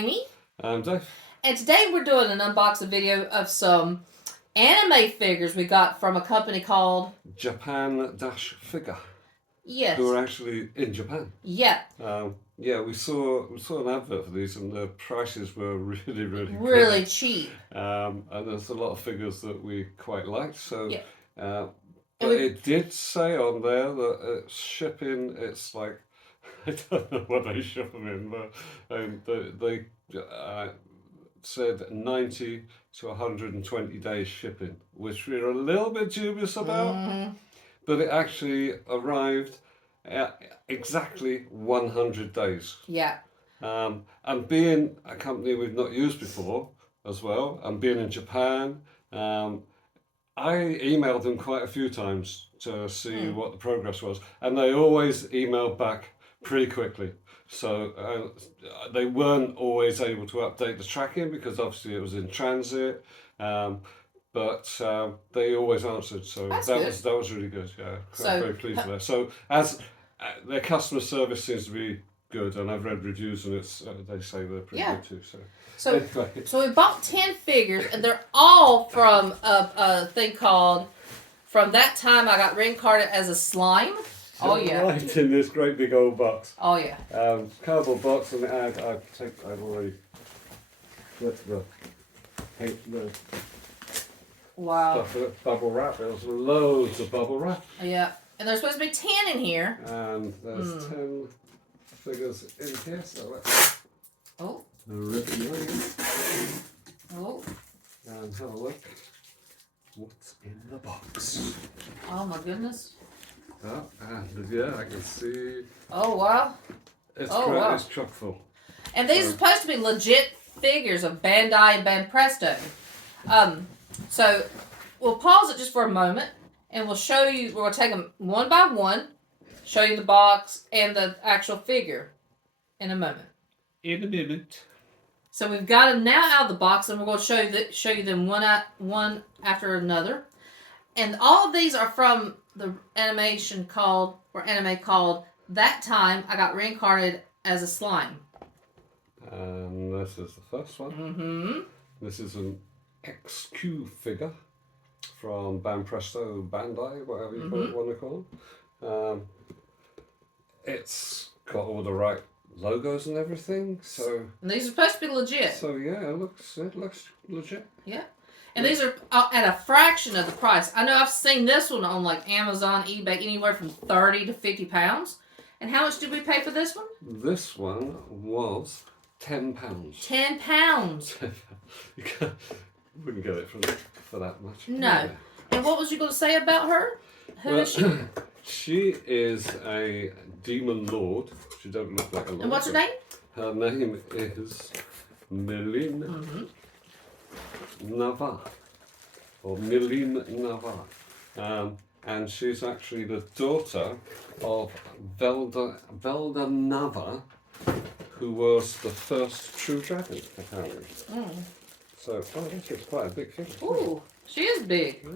Amy. I'm Dave. And today we're doing an unboxing video of some anime figures we got from a company called Japan-Figure. Yes. Who are actually in Japan. Yeah. We saw an advert for these, and the prices were really really good. cheap. And there's a lot of figures that we quite liked. So, yeah. But it did say on there that it's shipping. It's like I don't know what they ship them in, but they said 90 to 120 days shipping, which we're a little bit dubious about. Mm-hmm. But it actually arrived at exactly 100 days. Yeah. And being a company we've not used before as well, and being in Japan, I emailed them quite a few times to see what the progress was, and they always emailed back pretty quickly. So they weren't always able to update the tracking because obviously it was in transit. But they always answered, so that was really good. Yeah, I'm very pleased with that. So as their customer service seems to be good, and I've read reviews, and it's they say they're pretty good too. So anyway. So we bought 10 figures, and they're all from a thing called "From That Time I Got Reincarnated as a Slime." Oh yeah! Right in this great big old box. Oh yeah! Cardboard box, and I've already flipped the wow. Stuff with bubble wrap. There's loads of bubble wrap. Yeah, and there's supposed to be 10 in here. And there's 10 figures in here. So let's rip it away. Oh. And have a look. What's in the box? Oh my goodness. Oh, and yeah, I can see. Oh wow. It's chock full. And these are supposed to be legit figures of Bandai and Banpresto. So we'll pause it just for a moment, and we'll show you. We're going to take them one by one, show you the box and the actual figure in a moment. In a minute. So we've got them now out of the box, and we're going to show you them one after another. And all of these are from the anime called "That Time I Got Reincarnated as a Slime." And this is the first one. Mm-hmm. This is an XQ figure from Banpresto, Bandai, whatever you want to call them. It's got all the right logos and everything. So and these are supposed to be legit. So yeah, it looks legit. Yeah. And these are at a fraction of the price. I know I've seen this one on like Amazon, eBay, anywhere from 30 to 50 pounds. And how much did we pay for this one? This one was £10. £10. You wouldn't get it for that much. No. Yeah. And what was you going to say about her? Who is she? She is a demon lord. She don't look like a lord. And what's her name? Her name is Milim. Nava, or Milim Nava, and she's actually the daughter of Veldora Nava, who was the first true dragon, apparently. So, this is quite a big figure. Ooh, she is big.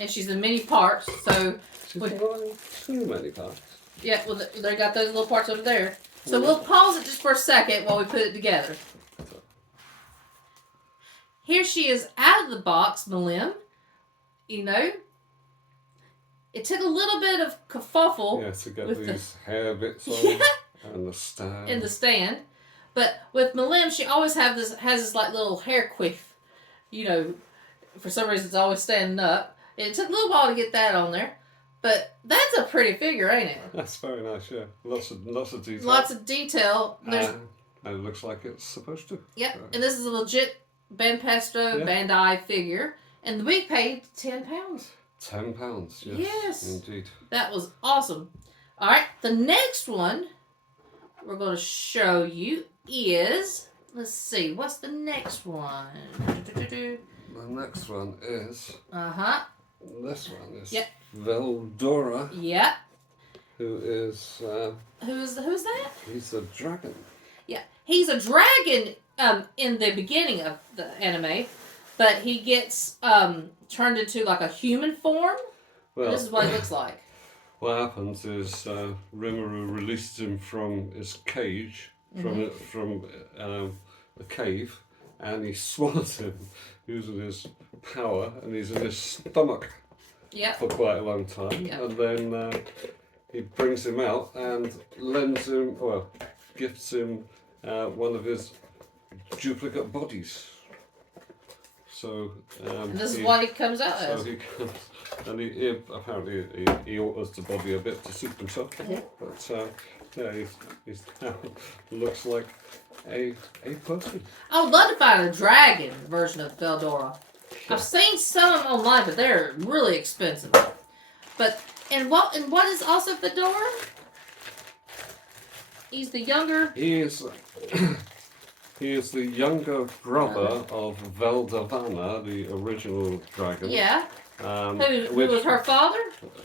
And she's in many parts, so... She's in too many parts. Yeah, well, they got those little parts over there. So we'll pause it just for a second while we put it together. Here she is out of the box, Milim. You know, it took a little bit of kerfuffle. Yeah, to get these hair bits on and the stand. And the stand. But with Milim, she always has this like little hair quiff. You know, for some reason it's always standing up. It took a little while to get that on there. But that's a pretty figure, ain't it? That's very nice, yeah. Lots of detail. Lots of detail. And it looks like it's supposed to. Yep, and this is a legit Banpresto Bandai figure, and we paid £10. £10, yes. Yes, indeed. That was awesome. All right, the next one we're going to show you is, let's see, what's the next one? The next one is. This one is. Yep. Veldora. Yep. Who is. Who's that? He's a dragon. Yeah, he's a dragon. In the beginning of the anime, but he gets turned into like a human form. Well, this is what he looks like. What happens is Rimuru releases him from his cage from the cave, and he swallows him using his power, and he's in his stomach for quite a long time, and then he brings him out and gifts him one of his duplicate bodies. So and this is what he comes out as. He comes, and he apparently he alters the body a bit to suit himself. But he now looks like a person. I would love to find a dragon version of Veldora. I've seen some of them online, but they're really expensive. But and what is also Veldora? He's the younger. He is the younger brother of Veldora, the original dragon. Yeah. Who was her father?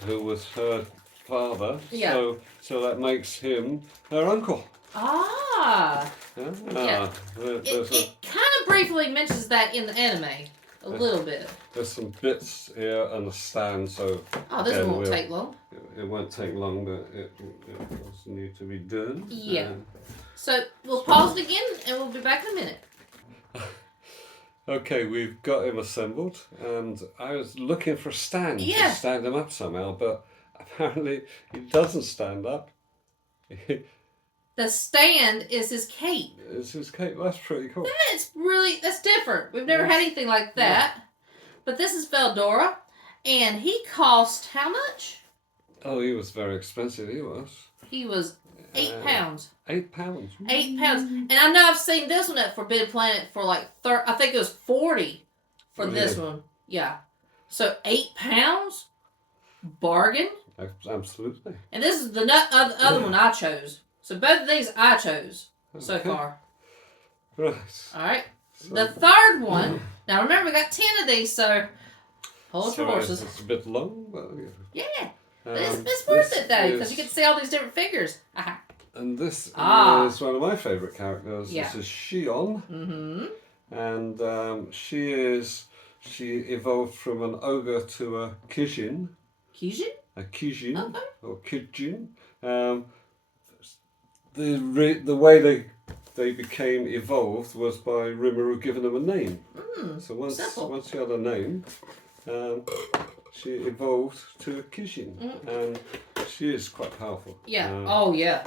Who was her father. Yeah. So that makes him her uncle. Ah. Yeah. It kind of briefly mentions that in the anime. A little bit. There's some bits here and a stand, so... Oh, this won't take long. It won't take long, but it does need to be done. Yeah. So, we'll pause it again, and we'll be back in a minute. Okay, we've got him assembled, and I was looking for a stand to stand him up somehow, but apparently he doesn't stand up. The stand is his cape. It's his cape. That's pretty cool. That's different. We've never had anything like that. Yeah. But this is Veldora, and he cost how much? Oh, he was very expensive. He was 8 pounds. 8 pounds. 8 pounds. And I know I've seen this one at Forbidden Planet for like I think it was 40 for this one. Yeah. So 8 pounds? Bargain? Absolutely. And this is the other one I chose. So both of these I chose so far. Right. Alright. So, the third one. Now remember we got 10 of these, so hold your horses. It's a bit long, but yeah. It's worth it though, because you get to see all these different figures. And this is one of my favourite characters. Yeah. This is Shion. And she evolved from an ogre to a Kijin. Kijin? A Kijin. Okay. Or Kijin. The way they became evolved was by Rimuru giving them a name. So once she had a name, she evolved to a Kijin, and she is quite powerful. Yeah. Yeah.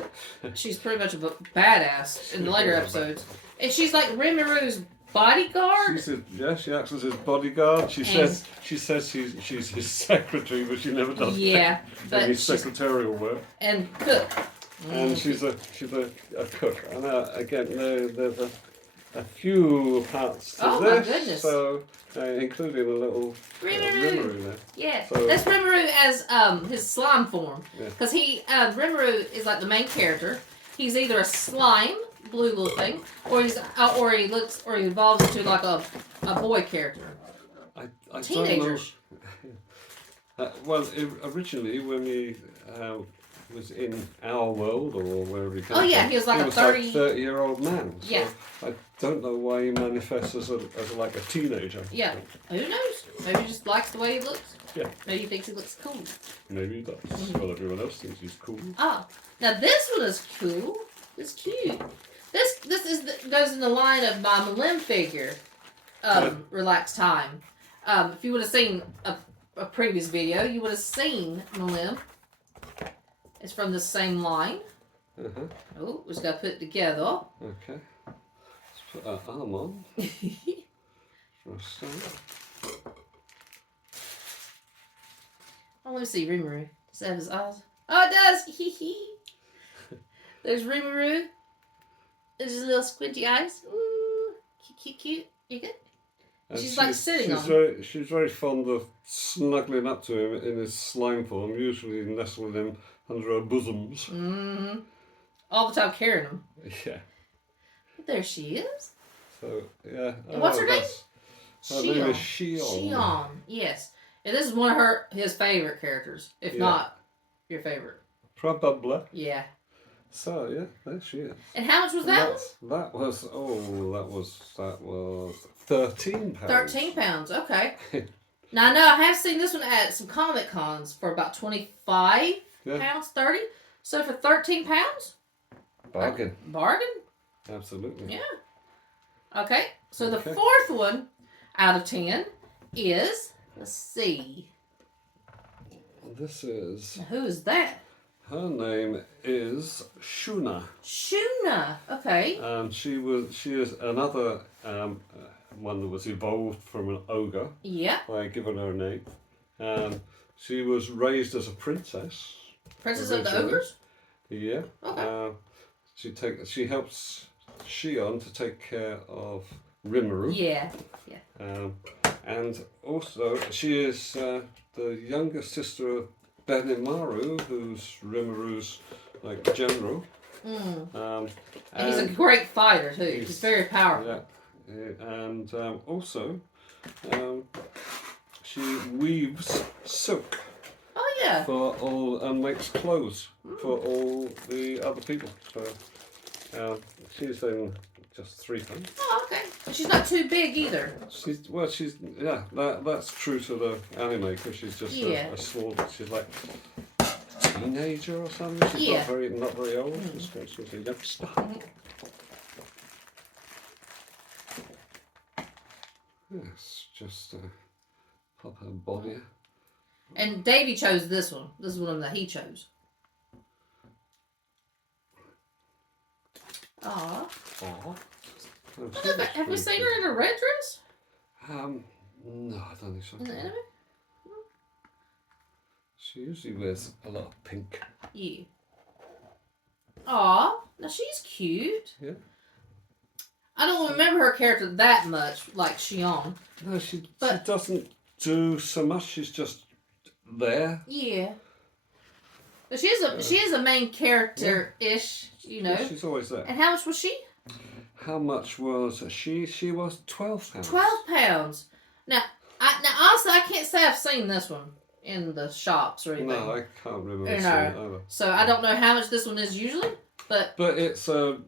She's pretty much a badass in the later episodes, and she's like Rimuru's bodyguard. She acts as his bodyguard. She says she's his secretary, but she never does. Yeah, but any secretarial work. And cook. And she's a cook. And again, there's a few parts to this. My goodness. So, including a little Rimuru there. Yeah, so, that's Rimuru as his slime form. Because Rimuru is like the main character. He's either a slime, blue little thing, or he evolves into like a boy character. I Teenagers. Well, originally when we was in our world or wherever he came from. He was like a 30-year-old man. So yeah. I don't know why he manifests as like a teenager. Yeah. Who knows? Maybe he just likes the way he looks. Yeah. Maybe he thinks he looks cool. Maybe he does. Well, everyone else thinks he's cool. Oh, now this one is cool. It's cute. This goes in the line of my Milim figure, Relaxed Time. If you would have seen a previous video, you would have seen Milim. It's from the same line. Oh, we just got to put it together. Okay. Let's put our arm on. For a start. Oh, let me see Rimuru. Does that have his eyes? Oh, it does! Hee hee. There's Rimuru. There's his little squinty eyes. Ooh. Cute. You good? She's like sitting on him. She's very fond of snuggling up to him in his slime form, usually nestling him under her bosoms. All the time carrying him. Yeah. There she is. So, yeah. And what's her name? Her name is Shion. Shion, yes. And this is one of his favorite characters, if not your favorite. Probably. Yeah. So, yeah, there she is. And how much was that one? That was £13. £13, okay. Now, I know I have seen this one at some Comic Cons for about £25, 30. So for £13? Bargain. Bargain? Absolutely. Yeah. Okay. So the Okay. fourth one out of 10 is, let's see. This is. Now, who is that? Her name is Shuna. Shuna. Okay. She is another one that was evolved from an ogre. Yeah. By giving her a name. She was raised as a princess. Princess of the originally. Ogres? Yeah. Okay. She helps Shion to take care of Rimuru. Yeah. And also she is the younger sister of Benimaru, who's Rimuru's general. And he's a great fighter too. He's very powerful. Yeah. And also she weaves silk. Oh yeah. For all and makes clothes for all the other people. So she's in just 3 pounds. Oh, okay. And she's not too big either. That's true to the anime because she's just a small. She's like teenager or something. She's not very old. She's a youngster. Yes, just pop her body. And Davey chose this one. This is one that he chose. Aww. Have we seen her in a red dress? No, I don't think so. In the anime? She usually wears a lot of pink. Yeah. Aw, now she's cute. Yeah. I don't remember her character that much, like Shion. No, she doesn't do so much. She's just there. Yeah. But she is a main character-ish, you know. Yeah, she's always there. And how much was she? How much was she? She was £12. £12. Now honestly, I can't say I've seen this one in the shops or anything. No, I can't remember seeing it either. So I don't know how much this one is usually, but it's in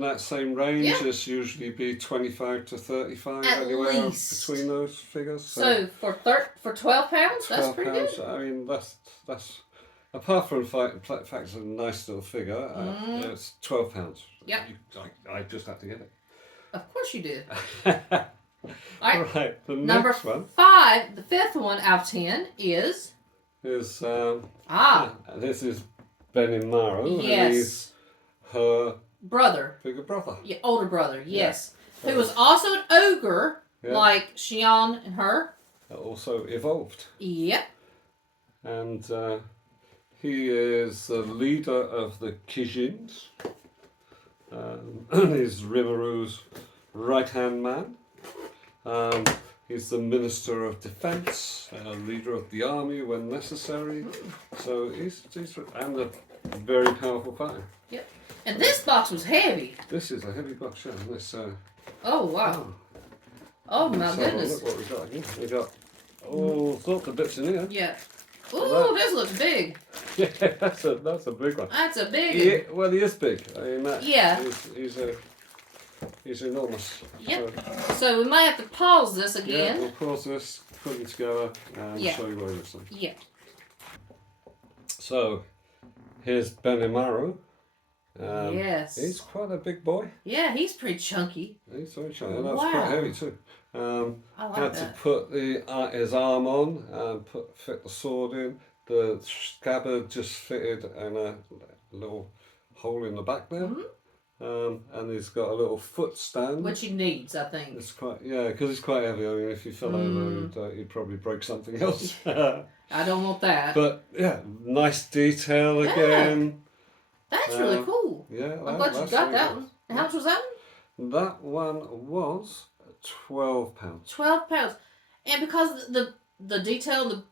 that same range. It's usually be 25 to 35 at anywhere least between those figures. So for £12, that's pretty good. I mean, that's apart from the fact it's a nice little figure. It's £12. Yep. I just have to get it. Of course you do. All right. The Number next one 5, the fifth one out of 10 is. This is Benimaru. Yes. And he's her brother. bigger brother. Yeah, older brother. Yes. Yeah. Who was also an ogre, like Shion and her. Also evolved. Yep. And he is the leader of the Kijins. He's Rimuru's right-hand man. He's the Minister of Defence, leader of the army when necessary. So he's and a very powerful fighter. Yep. And this box was heavy. This is a heavy box, yeah. This, oh wow. Oh my goodness. Look what we got here. We got all sorts of bits in here. Yeah. Ooh, this looks big. Yeah, that's a big one. That's a big one. Well, he is big. I mean, he's enormous. Yep. So we might have to pause this again. Yeah, we'll pause this, put it together, and show you what it looks like. Yeah. So, here's Benimaru. Yes. He's quite a big boy. Yeah, he's pretty chunky. He's very chunky. And that's quite heavy too. I like had that. to put his arm on and fit the sword in. The scabbard just fitted in a little hole in the back there. And he's got a little foot stand. Which he needs, I think. It's quite, because it's quite heavy. I mean, if you fell over, you'd probably break something else. I don't want that. But yeah, nice detail again. That's really cool. Yeah, I'm glad you got that one. And how much was that one? That one was £12. £12. And because the detail,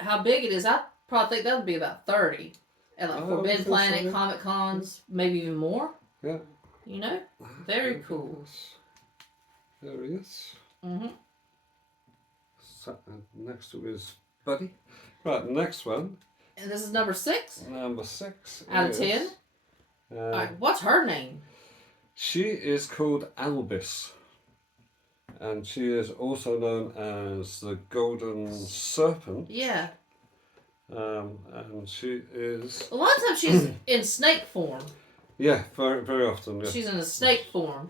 how big it is, I probably think that would be about 30 at like Forbidden Planet, so, Comic Cons, maybe even more. Yeah. You know? Very cool. There he is. Sat next to his buddy. Right, next one. And this is number 6? Number 6. Out of 10? Alright, what's her name? She is called Albis. And she is also known as the Golden Serpent. Yeah. And she is... A lot of times she's in snake form. Yeah, very very often. Yeah. She's in a snake form.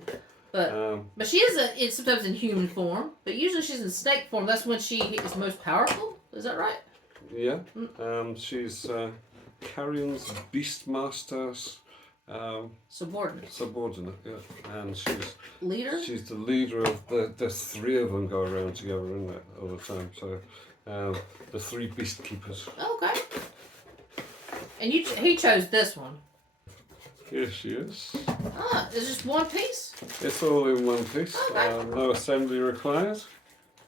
But she is sometimes in human form, but usually she's in snake form. That's when she is most powerful. Is that right? Yeah. She's Carrion's Beastmaster's subordinate. Yeah, and she's leader. She's the leader of the three of them go around together, isn't it, all the time? So the three beast keepers. Okay. And he chose this one. Here she is. Ah, it's just one piece? It's all in one piece. Okay. No assembly required.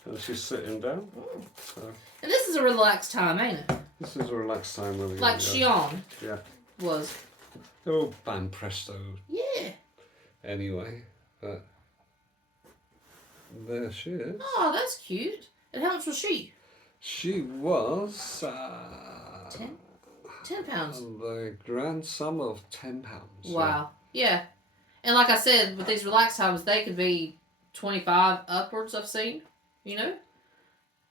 And she's sitting down. So. And this is a relaxed time, ain't it? This is a relaxed time. Really, like Shion was. They're all band presto. Yeah. Anyway, but there she is. Oh, that's cute. And how much was she? She was... 10 pounds. The grand sum of £10. Wow. Yeah. And like I said, with these relaxed times, they could be 25 upwards, I've seen. You know?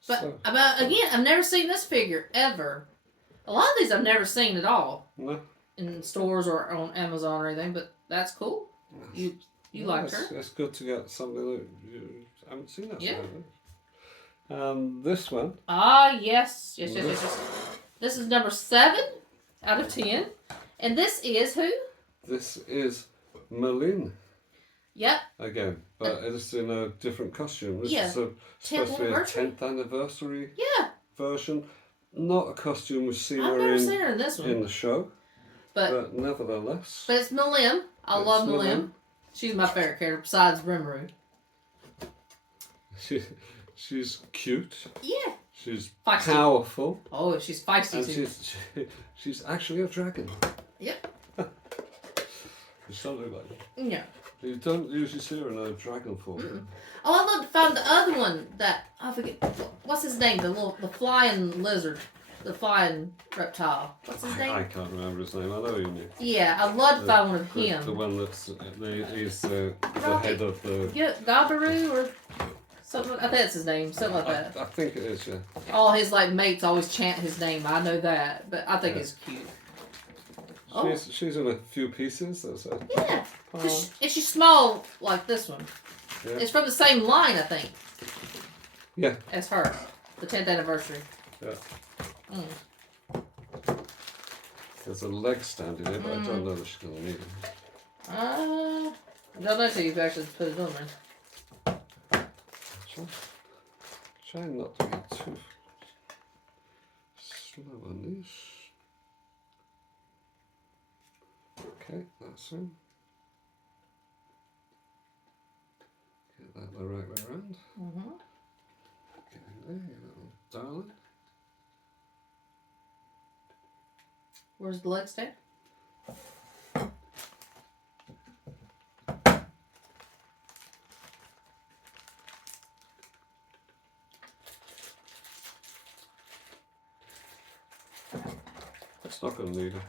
But again, I've never seen this figure, ever. A lot of these I've never seen at all. No. In stores or on Amazon or anything, but that's cool. You liked her. It's good to get something that you haven't seen that. Yeah. This one. Ah, yes. Yes. This is number 7 out of 10. And this is who? This is Milim. Yep. Again, but it's in a different costume. This is supposed to be a 10th anniversary version. Not a costume we've seen I've her never in, seen her in this one. in the show. But nevertheless. But it's Milim. I love Milim. She's my favorite character besides Rimuru. She's cute. Yeah. She's feisty. Powerful. Oh, she's feisty too. She's actually a dragon. Yep. It's something like that. Yeah. You don't usually see her in a dragon form. Mm-mm. Oh, I love to find the other one that I forget. What's his name? The flying lizard, the flying reptile. What's his name? I can't remember his name. I know you knew. Yeah, I'd love to find one of him. The one that's he's the head of the. Yeah, Gabaru or something. I think that's his name. Something like that. I think it is. Yeah. All his mates always chant his name. I know that, but I think it's cute. She's in a few pieces. That's it. Yeah. And she's small like this one. Yeah. It's from the same line, I think. Yeah. As her. The 10th anniversary. Yeah. There's a leg stand in it, but I don't know that she's going to need it. I don't know until you've actually put it on there. Try not to be too slow on this. Okay, that's in. Get that the right way around. Get in there, you little darling. Where's the leg stand? It's not going to need it.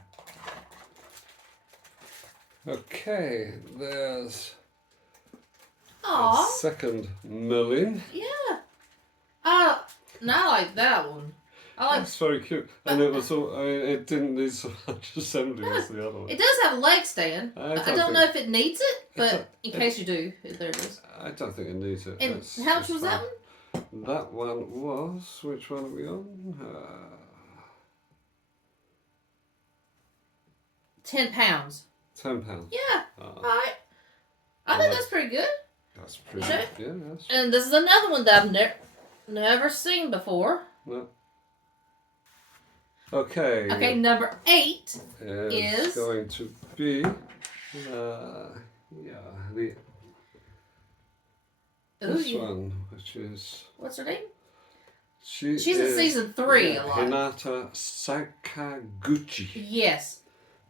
Okay, there's a second Milim. Yeah. No, I like that one. That's very cute. And it was all, it didn't need so much assembly as the other one. It does have a leg stand. I don't know if it needs it, but in case you do, there it is. I don't think it needs it. And how much was that one? That one was, which one are we on? £10. £10. Yeah. Alright. I think that's pretty good. That's pretty good. Yeah, that's and this is another one that I've never seen before. No. Okay. Okay, number 8 is going to be this one, which is what's her name? She's in season 3 a lot. Hinata Sakaguchi. Yes.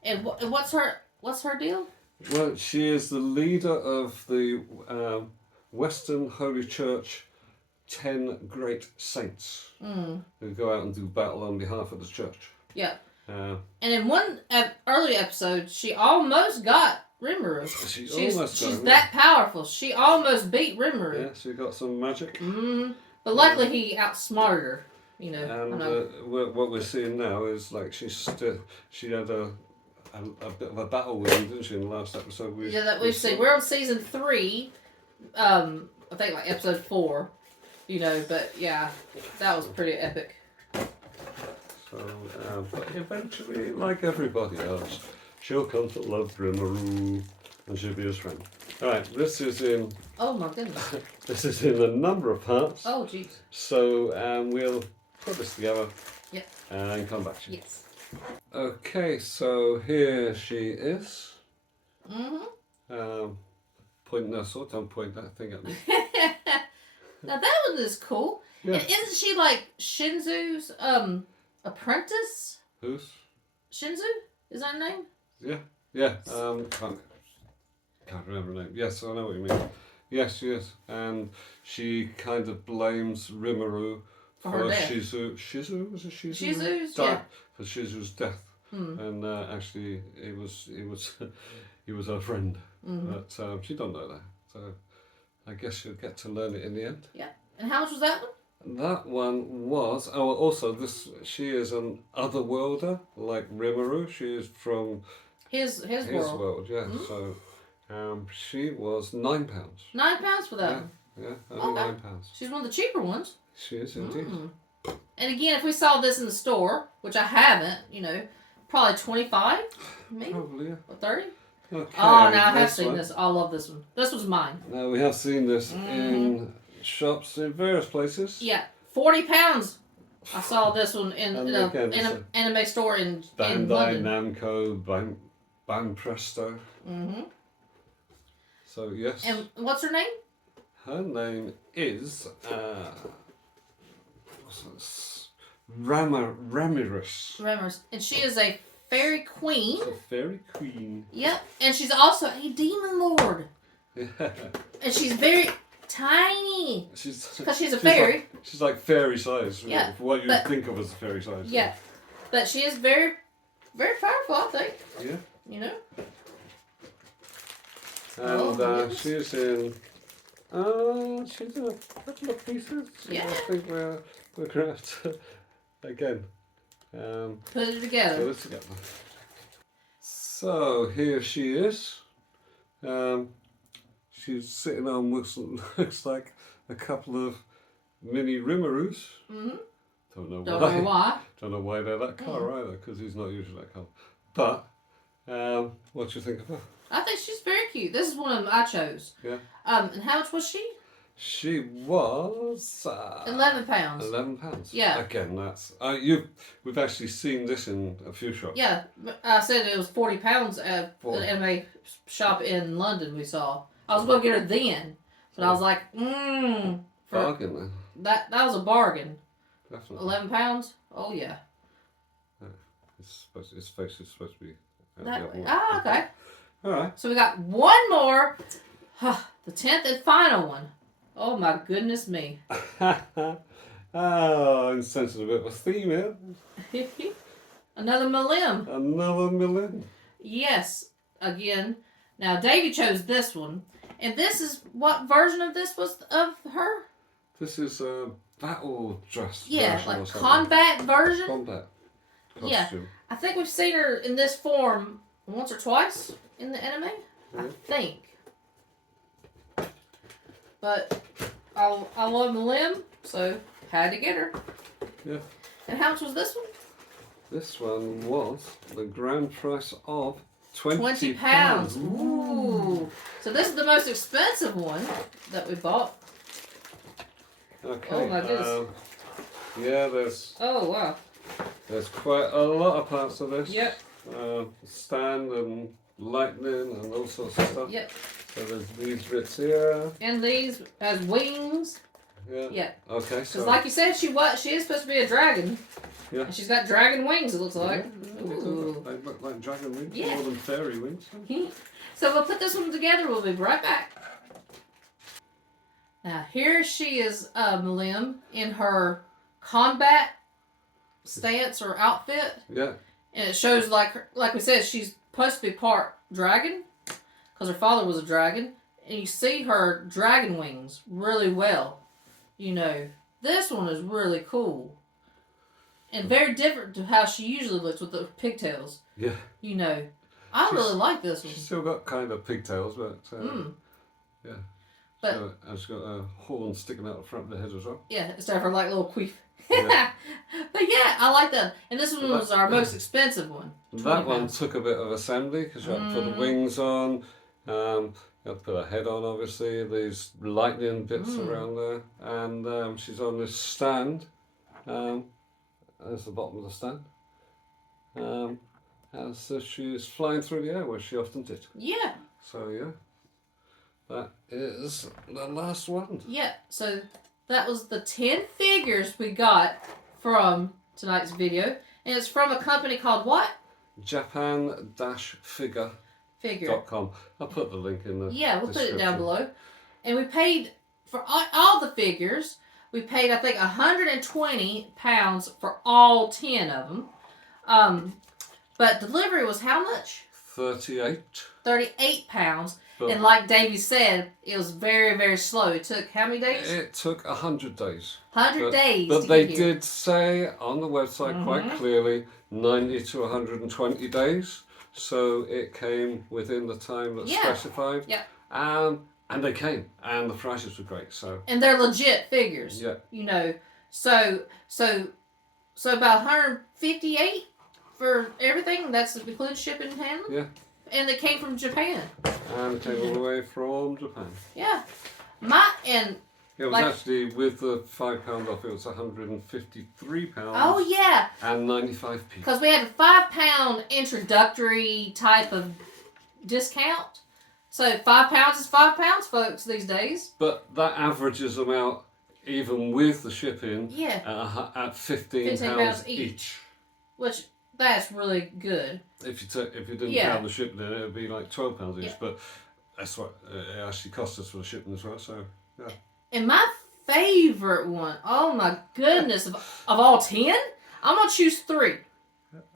And what's her deal? Well, she is the leader of the Western Holy Church 10 great saints who go out and do battle on behalf of the church. Yeah. And in one early episode, she almost got Rimuru. She's that powerful. She almost beat Rimuru. Yeah, she got some magic. But luckily he outsmarted her. You know. And what we're seeing now is like she had a bit of a battle with him, didn't she, in the last episode? That we've seen. We're on season 3. I think like episode 4. But yeah, that was pretty epic. So, but eventually, like everybody else, she'll come to love Rimuru, and she'll be his friend. All right, this is in. Oh my goodness. This is in a number of parts. Oh jeez. So we'll put this together. Yep. And come back to you. Yes. Okay, so here she is. Mm-hmm. Pointing her sword. Don't point that thing at me. Now that one is cool. Yeah. And isn't she like Shinzu's apprentice? Who's? Shinzu? Is that her name? Yeah. Can't remember her name. Yes, I know what you mean. Yes, she is. And she kind of blames Rimuru for her death. Shizu? Was it Shizu? Shizu's, yeah. For Shizu's death. And actually, he was her friend. But she don't know that. So I guess she'll get to learn it in the end. Yeah. And how much was that one? That one was. Oh, also she is an otherworlder like Rimuru. She is from his world. Yeah. So she was £9. £9 for that one. Yeah, only £9. She's one of the cheaper ones. She is indeed. And again, if we saw this in the store, which I haven't, probably 25, maybe? Probably, yeah. Or 30? Okay, oh, now I have seen this. I love this one. This was mine. Now, we have seen this in shops in various places. Yeah, £40. I saw this one in an anime store in London. Bandai Namco, Banpresto. So, yes. And what's her name? Her name is Ramiris. Ramiris. And she is a fairy queen. She's a fairy queen. Yep. And she's also a demon lord. Yeah. And she's very tiny. Because she's a fairy. She's like fairy size. Yeah. For what you think of as a fairy size. Yeah. But she is very, very powerful, I think. Yeah. And she's in a couple of pieces. Yeah. I think we're going to have to, again, put it together. So here she is. She's sitting on what looks like a couple of mini Rimarus. Don't know why. Don't know why they're that colour either, because he's not usually that colour. But what do you think of her? I think she's very cute. This is one of them I chose. Yeah. And how much was she? She was £11. £11. Yeah. Again, that's we've actually seen this in a few shops. Yeah, I said it was £40 at an anime shop in London. We saw. I was going to get her then, but I was like, bargain then. That was a bargain. Definitely. £11. Oh yeah. His face is supposed to be. That way. Ah, okay. All right. So we got one more, the 10th and final one. Oh my goodness me. I'm sensing a bit of a theme here. Another Milim. Another Milim. Yes. Again. Now Davey chose this one. And this is, what version of this was of her? This is a battle dress. Yeah, like combat version. Combat costume. Yeah. I think we've seen her in this form once or twice in the anime. I think. But I love Milim, so had to get her. Yeah. And how much was this one? This one was the grand price of £20. Ooh. So this is the most expensive one that we bought. Okay. Oh my goodness. Yeah, there's. Oh wow. There's quite a lot of parts of this. Yep. Stand and lightning and all sorts of stuff. Yep. So there's these bits here. And these has wings. Yeah. Yeah. Okay. Because like you said, she is supposed to be a dragon. Yeah. And she's got dragon wings. It looks like. Yeah. They look like dragon wings. Yeah. More than fairy wings. So we'll put this one together. We'll be right back. Now here she is, Milim, in her combat stance or outfit. Yeah. And it shows like we said, she's supposed to be part dragon because her father was a dragon, and you see her dragon wings really well. This one is really cool and very different to how she usually looks with the pigtails. Yeah. I really like this one. She's still got kind of pigtails, but yeah. But she's got a horn sticking out the front of the head as well. yeah, instead of her like little queef. Yeah. But yeah, I like that. And this one was our most expensive one. That one took a bit of assembly because you had to put the wings on. You had to put her head on, obviously. These lightning bits around there, and she's on this stand. There's the bottom of the stand. And so she's flying through the air, where she often did. Yeah. So yeah, that is the last one. Yeah. So that was the 10 figures we got from tonight's video, and it's from a company called what? Japan-figure.com. I'll put the link in the we'll put it down below. And we paid for all the figures. We paid, I think, £120 for all 10 of them. But delivery was how much? 38. £38. And like Davey said, it was very, very slow. It took how many days? It took 100 days. 100 days. But they did say on the website quite clearly 90 to 120 days. So it came within the time that's specified. Yeah. And they came, and the prices were great. So. And they're legit figures. Yeah. You know, so about 158 for everything. That's including shipping and handling. Yeah. And they came from Japan. And it came all the way from Japan. Yeah. It was actually, with the £5 off, it was £153. Oh, yeah. And 95p. Because we had a £5 introductory type of discount. So £5 is £5, folks, these days. But that averages them out, even with the shipping, at £15 each. Which, that's really good. If you didn't count the shipping, then it would be like £12 each. But that's what it actually cost us for the shipping as well. So yeah. And my favorite one, oh my goodness, of all 10, I'm gonna choose 3,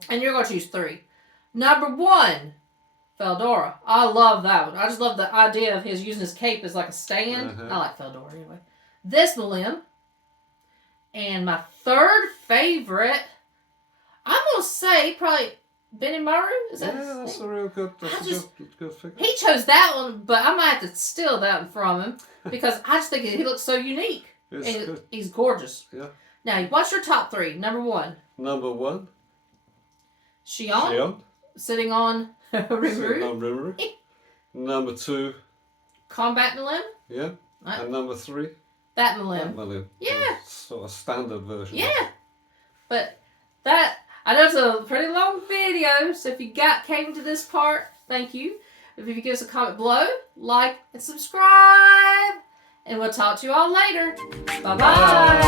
and you're gonna choose 3. Number 1, Veldora. I love that one. I just love the idea of his using his cape as like a stand. I like Veldora anyway. This Milim, and my 3rd favorite, I'm gonna say probably Benimaru. Is that that's a real good. That's a good figure. He chose that one, but I might have to steal that one from him because I just think he looks so unique. And he's gorgeous. Yeah. Now, what's your top 3? Number 1. Number 1. Shion. Sitting on Ramiris. Number 2. Combat Milim. Yeah. And number 3. That Milim. Yeah. Sort of standard version. Yeah. But that, I know it's a pretty long video, so if you came to this part, thank you. If you give us a comment below, like and subscribe, and we'll talk to you all later. Bye-bye.